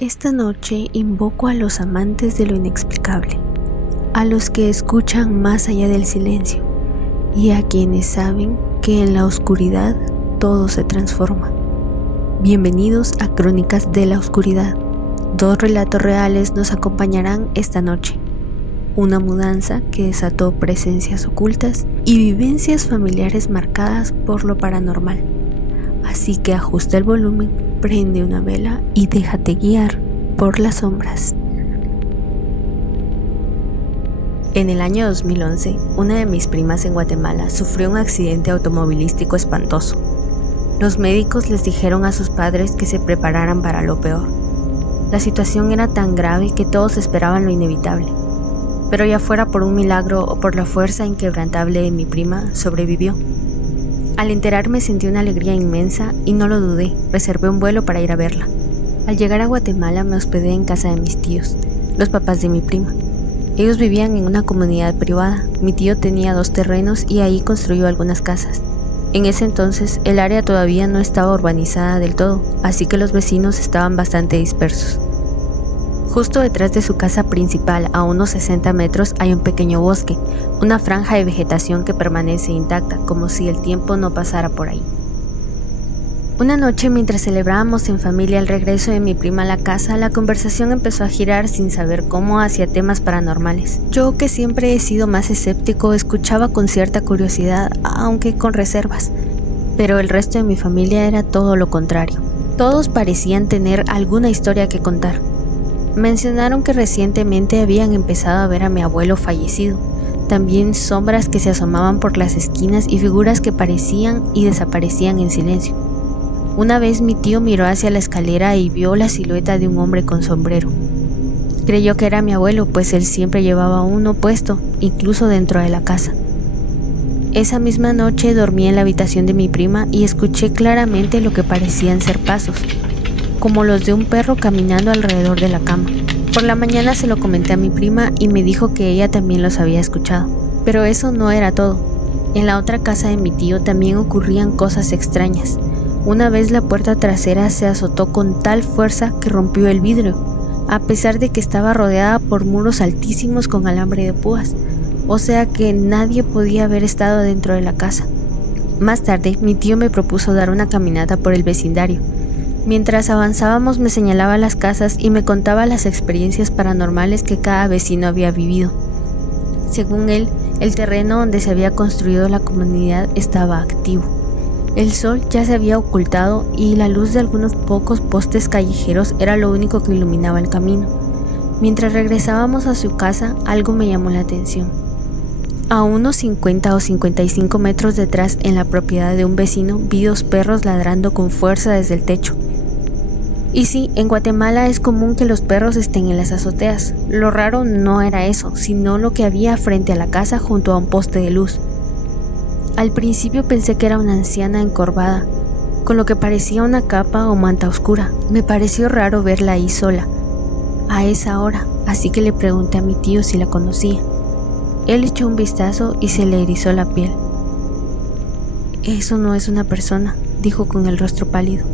Esta noche invoco a los amantes de lo inexplicable, a los que escuchan más allá del silencio y a quienes saben que en la oscuridad todo se transforma. Bienvenidos a Crónicas de la Oscuridad. 2 relatos reales nos acompañarán esta noche. Una mudanza que desató presencias ocultas y vivencias familiares marcadas por lo paranormal. Así que ajusta el volumen, prende una vela y déjate guiar por las sombras. En el año 2011, una de mis primas en Guatemala sufrió un accidente automovilístico espantoso. Los médicos les dijeron a sus padres que se prepararan para lo peor. La situación era tan grave que todos esperaban lo inevitable. Pero ya fuera por un milagro o por la fuerza inquebrantable de mi prima, sobrevivió. Al enterarme sentí una alegría inmensa y no lo dudé, reservé un vuelo para ir a verla. Al llegar a Guatemala me hospedé en casa de mis tíos, los papás de mi prima. Ellos vivían en una comunidad privada, mi tío tenía 2 terrenos y ahí construyó algunas casas. En ese entonces el área todavía no estaba urbanizada del todo, así que los vecinos estaban bastante dispersos. Justo detrás de su casa principal, a unos 60 metros, hay un pequeño bosque, una franja de vegetación que permanece intacta, como si el tiempo no pasara por ahí. Una noche, mientras celebrábamos en familia el regreso de mi prima a la casa, la conversación empezó a girar sin saber cómo hacia temas paranormales. Yo, que siempre he sido más escéptico, escuchaba con cierta curiosidad, aunque con reservas. Pero el resto de mi familia era todo lo contrario. Todos parecían tener alguna historia que contar. Mencionaron que recientemente habían empezado a ver a mi abuelo fallecido, también sombras que se asomaban por las esquinas y figuras que aparecían y desaparecían en silencio. Una vez mi tío miró hacia la escalera y vio la silueta de un hombre con sombrero. Creyó que era mi abuelo, pues él siempre llevaba uno puesto, incluso dentro de la casa. Esa misma noche dormí en la habitación de mi prima y escuché claramente lo que parecían ser pasos, como los de un perro caminando alrededor de la cama. Por la mañana se lo comenté a mi prima y me dijo que ella también los había escuchado. Pero eso no era todo. En la otra casa de mi tío también ocurrían cosas extrañas. Una vez la puerta trasera se azotó con tal fuerza que rompió el vidrio, a pesar de que estaba rodeada por muros altísimos con alambre de púas, o sea que nadie podía haber estado dentro de la casa. Más tarde, mi tío me propuso dar una caminata por el vecindario. Mientras avanzábamos me señalaba las casas y me contaba las experiencias paranormales que cada vecino había vivido. Según él, el terreno donde se había construido la comunidad estaba activo. El sol ya se había ocultado y la luz de algunos pocos postes callejeros era lo único que iluminaba el camino. Mientras regresábamos a su casa, algo me llamó la atención. A unos 50 o 55 metros detrás, en la propiedad de un vecino, vi 2 perros ladrando con fuerza desde el techo. Y sí, en Guatemala es común que los perros estén en las azoteas. Lo raro no era eso, sino lo que había frente a la casa junto a un poste de luz. Al principio pensé que era una anciana encorvada, con lo que parecía una capa o manta oscura. Me pareció raro verla ahí sola, a esa hora, así que le pregunté a mi tío si la conocía. Él echó un vistazo y se le erizó la piel. «Eso no es una persona», dijo con el rostro pálido.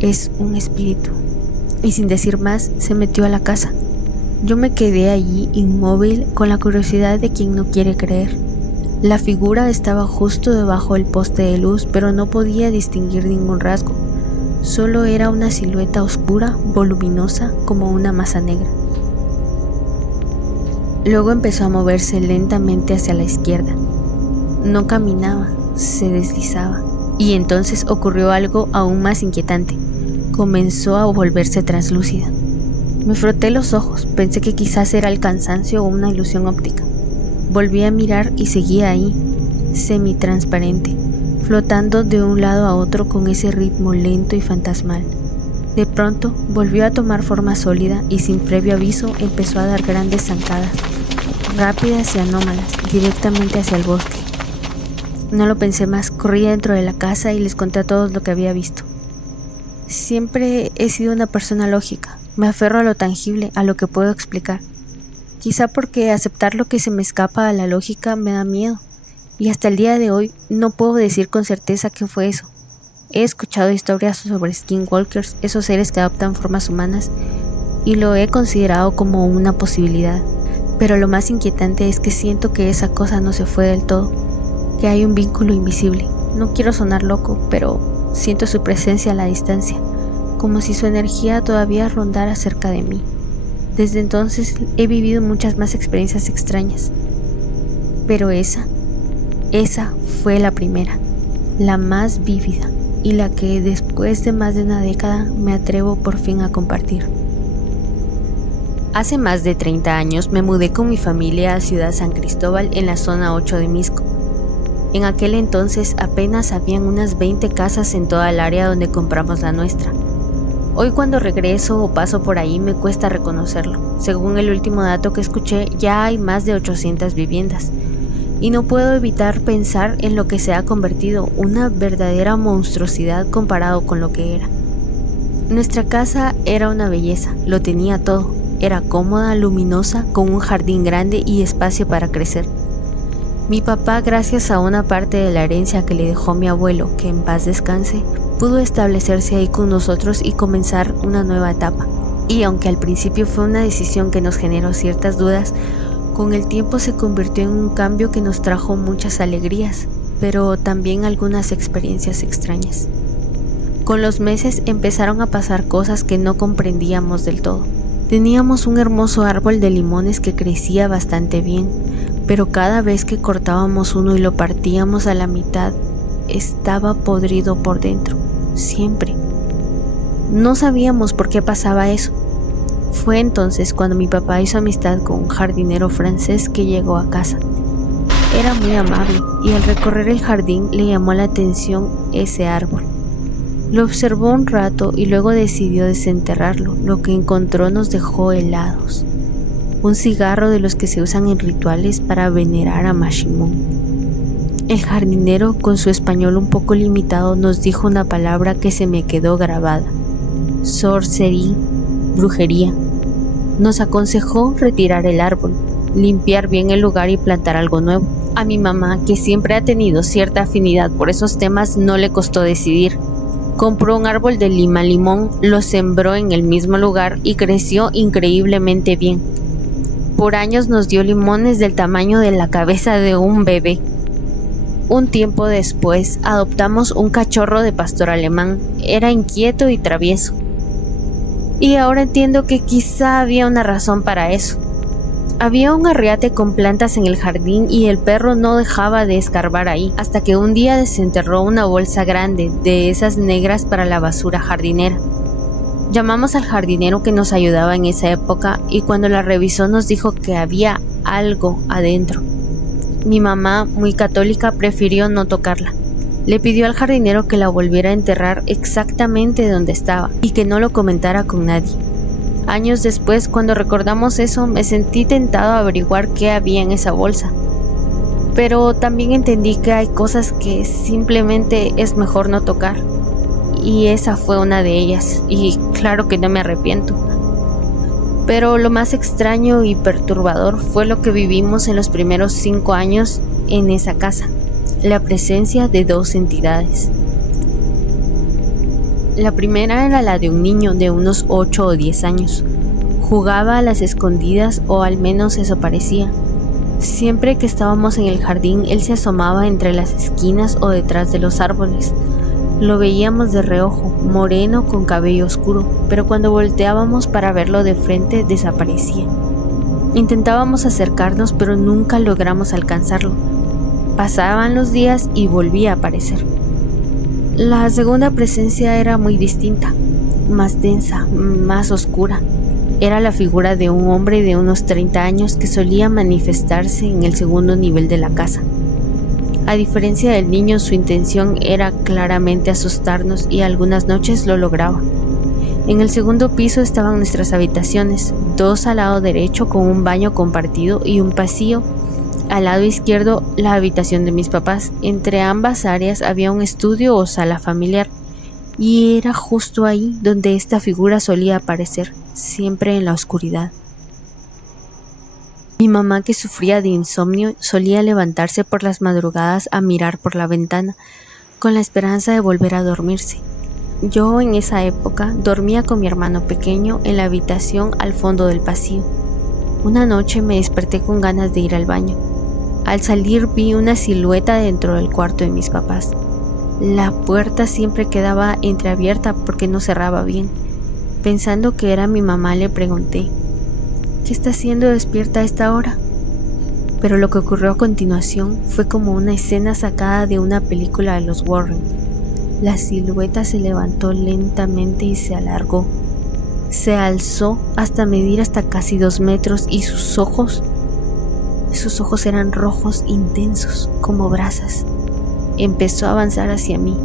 «Es un espíritu». Y sin decir más, se metió a la casa. Yo me quedé allí inmóvil con la curiosidad de quien no quiere creer. La figura estaba justo debajo del poste de luz, pero no podía distinguir ningún rasgo. Solo era una silueta oscura, voluminosa, como una masa negra. Luego empezó a moverse lentamente hacia la izquierda. No caminaba, se deslizaba. Y entonces ocurrió algo aún más inquietante. Comenzó a volverse translúcida. Me froté los ojos, pensé que quizás era el cansancio o una ilusión óptica. Volví a mirar y seguía ahí, semitransparente, flotando de un lado a otro con ese ritmo lento y fantasmal. De pronto volvió a tomar forma sólida y sin previo aviso empezó a dar grandes zancadas, rápidas y anómalas, directamente hacia el bosque. No lo pensé más, corrí dentro de la casa y les conté a todos lo que había visto. Siempre he sido una persona lógica, me aferro a lo tangible, a lo que puedo explicar. Quizá porque aceptar lo que se me escapa a la lógica me da miedo, y hasta el día de hoy no puedo decir con certeza qué fue eso. He escuchado historias sobre skinwalkers, esos seres que adoptan formas humanas, y lo he considerado como una posibilidad. Pero lo más inquietante es que siento que esa cosa no se fue del todo, que hay un vínculo invisible. No quiero sonar loco, pero siento su presencia a la distancia, como si su energía todavía rondara cerca de mí. Desde entonces he vivido muchas más experiencias extrañas, pero esa fue la primera, la más vívida y la que después de más de una década me atrevo por fin a compartir. Hace más de 30 años me mudé con mi familia a Ciudad San Cristóbal en la zona 8 de Misco. En aquel entonces apenas habían unas 20 casas en toda el área donde compramos la nuestra. Hoy cuando regreso o paso por ahí me cuesta reconocerlo. Según el último dato que escuché, ya hay más de 800 viviendas. Y no puedo evitar pensar en lo que se ha convertido, una verdadera monstruosidad comparado con lo que era. Nuestra casa era una belleza, lo tenía todo. Era cómoda, luminosa, con un jardín grande y espacio para crecer. Mi papá, gracias a una parte de la herencia que le dejó mi abuelo, que en paz descanse, pudo establecerse ahí con nosotros y comenzar una nueva etapa. Y aunque al principio fue una decisión que nos generó ciertas dudas, con el tiempo se convirtió en un cambio que nos trajo muchas alegrías, pero también algunas experiencias extrañas. Con los meses empezaron a pasar cosas que no comprendíamos del todo. Teníamos un hermoso árbol de limones que crecía bastante bien, pero cada vez que cortábamos uno y lo partíamos a la mitad, estaba podrido por dentro, siempre. No sabíamos por qué pasaba eso. Fue entonces cuando mi papá hizo amistad con un jardinero francés que llegó a casa. Era muy amable y al recorrer el jardín le llamó la atención ese árbol. Lo observó un rato y luego decidió desenterrarlo. Lo que encontró nos dejó helados. Un cigarro de los que se usan en rituales para venerar a Mashimón. El jardinero, con su español un poco limitado, nos dijo una palabra que se me quedó grabada: sorcery, brujería. Nos aconsejó retirar el árbol, limpiar bien el lugar y plantar algo nuevo. A mi mamá, que siempre ha tenido cierta afinidad por esos temas, no le costó decidir. Compró un árbol de lima limón, lo sembró en el mismo lugar y creció increíblemente bien. Por años nos dio limones del tamaño de la cabeza de un bebé. Un tiempo después adoptamos un cachorro de pastor alemán. Era inquieto y travieso. Y ahora entiendo que quizá había una razón para eso. Había un arriate con plantas en el jardín y el perro no dejaba de escarbar ahí, hasta que un día desenterró una bolsa grande de esas negras para la basura jardinera. Llamamos al jardinero que nos ayudaba en esa época y cuando la revisó nos dijo que había algo adentro. Mi mamá, muy católica, prefirió no tocarla. Le pidió al jardinero que la volviera a enterrar exactamente donde estaba y que no lo comentara con nadie. Años después, cuando recordamos eso, me sentí tentado a averiguar qué había en esa bolsa. Pero también entendí que hay cosas que simplemente es mejor no tocar. Y esa fue una de ellas, y claro que no me arrepiento. Pero lo más extraño y perturbador fue lo que vivimos en los primeros 5 años en esa casa: la presencia de 2 entidades. La primera era la de un niño de unos 8 o 10 años. Jugaba a las escondidas, o al menos eso parecía. Siempre que estábamos en el jardín, él se asomaba entre las esquinas o detrás de los árboles. Lo veíamos de reojo, moreno con cabello oscuro, pero cuando volteábamos para verlo de frente desaparecía. Intentábamos acercarnos, pero nunca logramos alcanzarlo. Pasaban los días y volvía a aparecer. La segunda presencia era muy distinta, más densa, más oscura. Era la figura de un hombre de unos 30 años que solía manifestarse en el segundo nivel de la casa. A diferencia del niño, su intención era claramente asustarnos y algunas noches lo lograba. En el segundo piso estaban nuestras habitaciones, 2 al lado derecho con un baño compartido y un pasillo. Al lado izquierdo, la habitación de mis papás. Entre ambas áreas había un estudio o sala familiar. Y era justo ahí donde esta figura solía aparecer, siempre en la oscuridad. Mi mamá, que sufría de insomnio, solía levantarse por las madrugadas a mirar por la ventana, con la esperanza de volver a dormirse. Yo en esa época dormía con mi hermano pequeño en la habitación al fondo del pasillo. Una noche me desperté con ganas de ir al baño. Al salir vi una silueta dentro del cuarto de mis papás. La puerta siempre quedaba entreabierta porque no cerraba bien. Pensando que era mi mamá, le pregunté: ¿qué está haciendo despierta a esta hora? Pero lo que ocurrió a continuación fue como una escena sacada de una película de los Warren. La silueta se levantó lentamente y se alargó. Se alzó hasta medir hasta casi 2 metros y sus ojos eran rojos intensos, como brasas. Empezó a avanzar hacia mí.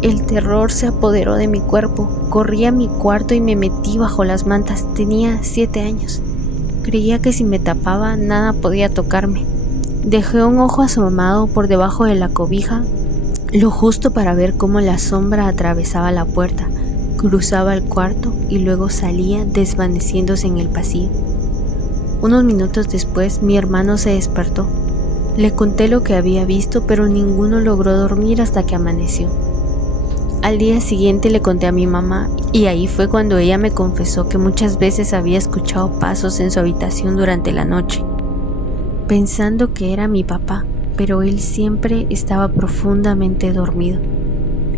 El terror se apoderó de mi cuerpo. Corrí a mi cuarto y me metí bajo las mantas. Tenía 7 años. Creía que si me tapaba nada podía tocarme. Dejé un ojo asomado por debajo de la cobija, lo justo para ver cómo la sombra atravesaba la puerta, cruzaba el cuarto y luego salía desvaneciéndose en el pasillo. Unos minutos después mi hermano se despertó. Le conté lo que había visto, pero ninguno logró dormir hasta que amaneció. Al día siguiente le conté a mi mamá y ahí fue cuando ella me confesó que muchas veces había escuchado pasos en su habitación durante la noche, pensando que era mi papá, pero él siempre estaba profundamente dormido.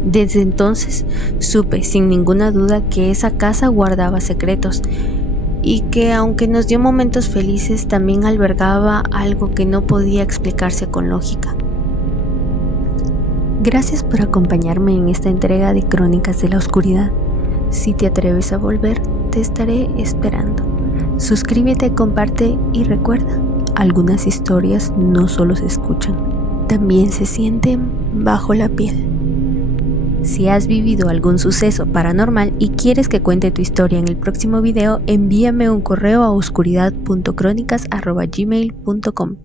Desde entonces supe sin ninguna duda que esa casa guardaba secretos y que aunque nos dio momentos felices también albergaba algo que no podía explicarse con lógica. Gracias por acompañarme en esta entrega de Crónicas de la Oscuridad. Si te atreves a volver, te estaré esperando. Suscríbete, comparte y recuerda, algunas historias no solo se escuchan, también se sienten bajo la piel. Si has vivido algún suceso paranormal y quieres que cuente tu historia en el próximo video, envíame un correo a oscuridad.cronicas@gmail.com.